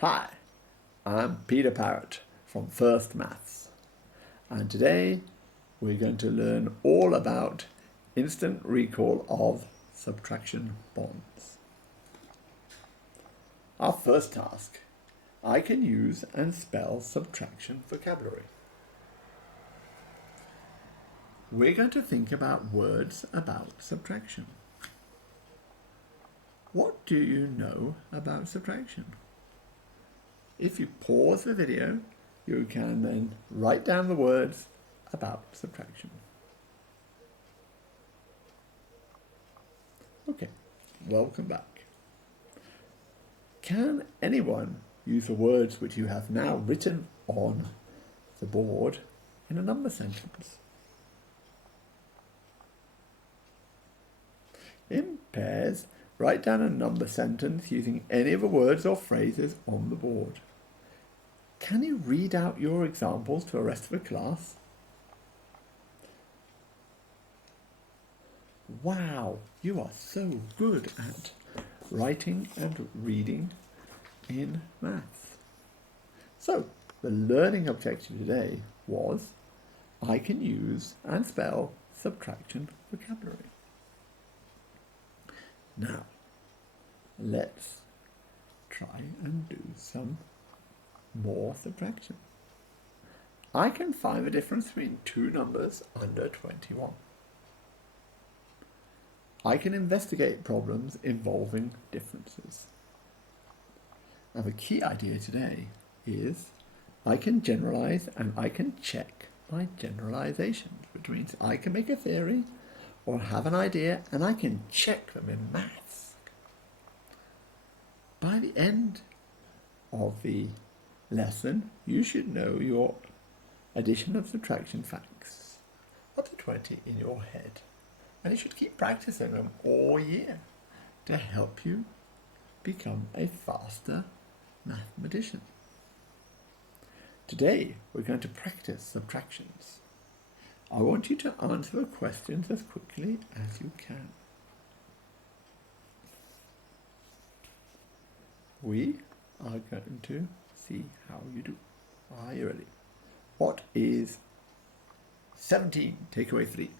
Hi, I'm Peter Parrot from First Maths, and today we're going to learn all about instant recall of subtraction bonds. Our first task, I can use and spell subtraction vocabulary. We're going to think about words about subtraction. What do you know about subtraction? If you pause the video, you can then write down the words about subtraction. Okay, welcome back. Can anyone use the words which you have now written on the board in a number sentence? In pairs, write down a number sentence using any of the words or phrases on the board. Can you read out your examples to the rest of the class? Wow, you are so good at writing and reading in maths. So, the learning objective today was, I can use and spell subtraction vocabulary. Now, let's try and do some more subtraction. I can find the difference between two numbers under 21. I can investigate problems involving differences. Now the key idea today is I can generalize and I can check my generalizations, which means I can make a theory or have an idea and I can check them in maths. By the end of the lesson, you should know your addition and subtraction facts up to 20 in your head. And you should keep practicing them all year to help you become a faster mathematician. Today, we're going to practice subtractions. I want you to answer the questions as quickly as you can. We are going to see how you do. Are you ready? What is 17 take away 3?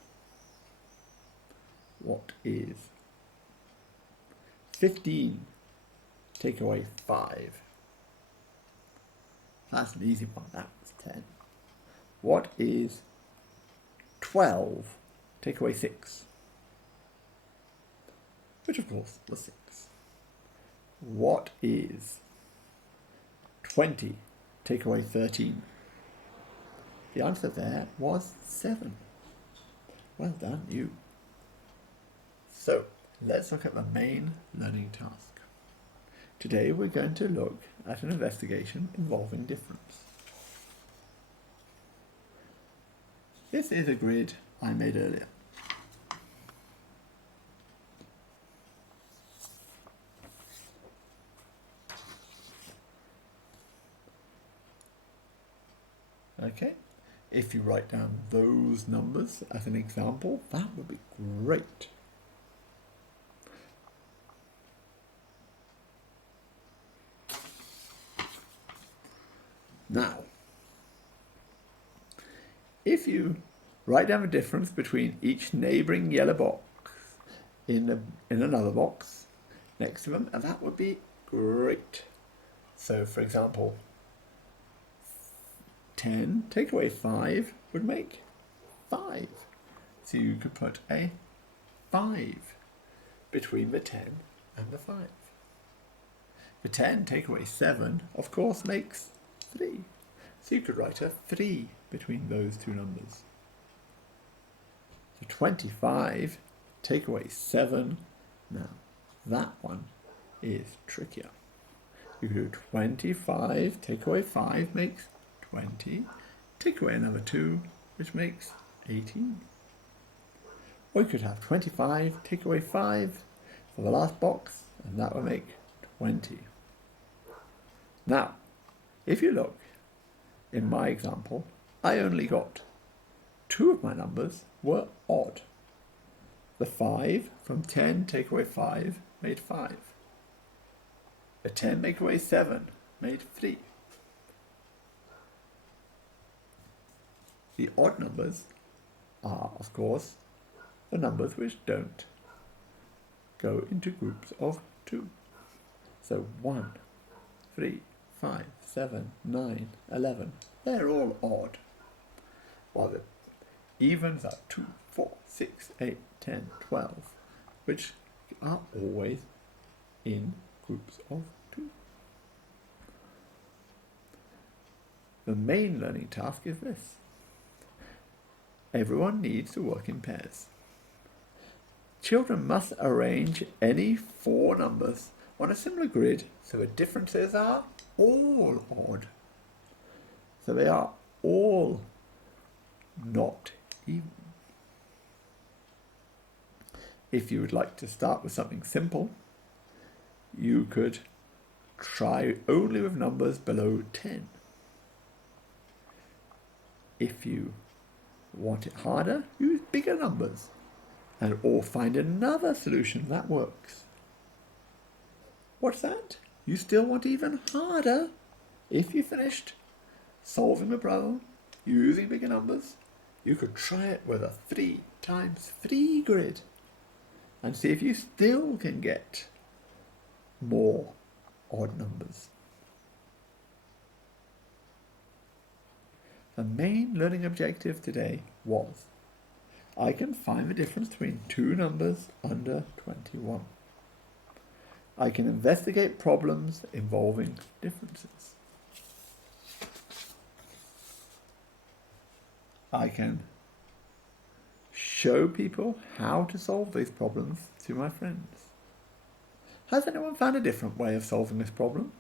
What is 15 take away 5? That's an easy one, that was 10. What is 12 take away 6? Which of course was 6. What is 20 take away 13? The answer there was 7. Well done, you. So, let's look at the main learning task. Today we're going to look at an investigation involving difference. This is a grid I made earlier. Okay, if you write down those numbers as an example, that would be great. Now, if you write down the difference between each neighbouring yellow box in another box next to them, that would be great. So, for example, 10 take away 5 would make 5. So you could put a 5 between the 10 and the 5. The 10 take away 7, of course, makes 3. So you could write a 3 between those two numbers. So 25 take away 7. Now, that one is trickier. You could do 25 take away 5 makes 20. Take away another 2, which makes 18. Or you could have 25 take away 5 for the last box, and that will make 20. Now, if you look, in my example, I only got 2 of my numbers were odd. The 5 from 10 take away 5 made 5. The 10 make away 7 made 3. The odd numbers are, of course, the numbers which don't go into groups of 2. So 1, 3, 5, 7, 9, 11. They're all odd. While the evens are 2, 4, 6, 8, 10, 12, which are always in groups of 2. The main learning task is this. Everyone needs to work in pairs. Children must arrange any 4 numbers on a similar grid so the differences are all odd. So they are all not even. If you would like to start with something simple, you could try only with numbers below 10. If you want it harder, use bigger numbers or find another solution that works. What's that? You still want even harder? If you finished solving the problem using bigger numbers, you could try it with a 3 times 3 grid and see if you still can get more odd numbers. The main learning objective today was, I can find the difference between 2 numbers under 21. I can investigate problems involving differences. I can show people how to solve these problems to my friends. Has anyone found a different way of solving this problem?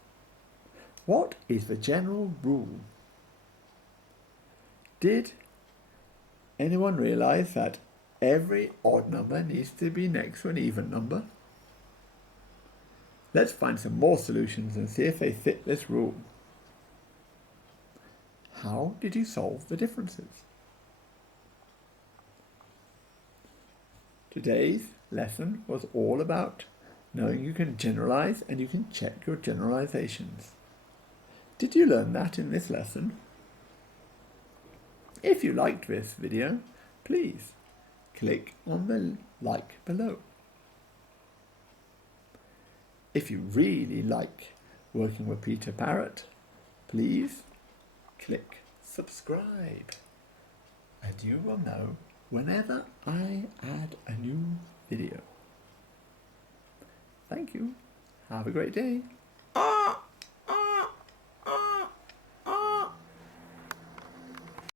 What is the general rule? Did anyone realize that every odd number needs to be next to an even number? Let's find some more solutions and see if they fit this rule. How did you solve the differences? Today's lesson was all about knowing you can generalize and you can check your generalizations. Did you learn that in this lesson? If you liked this video, please click on the like below. If you really like working with Peter Parrot, please click subscribe and you will know whenever I add a new video. Thank you. Have a great day.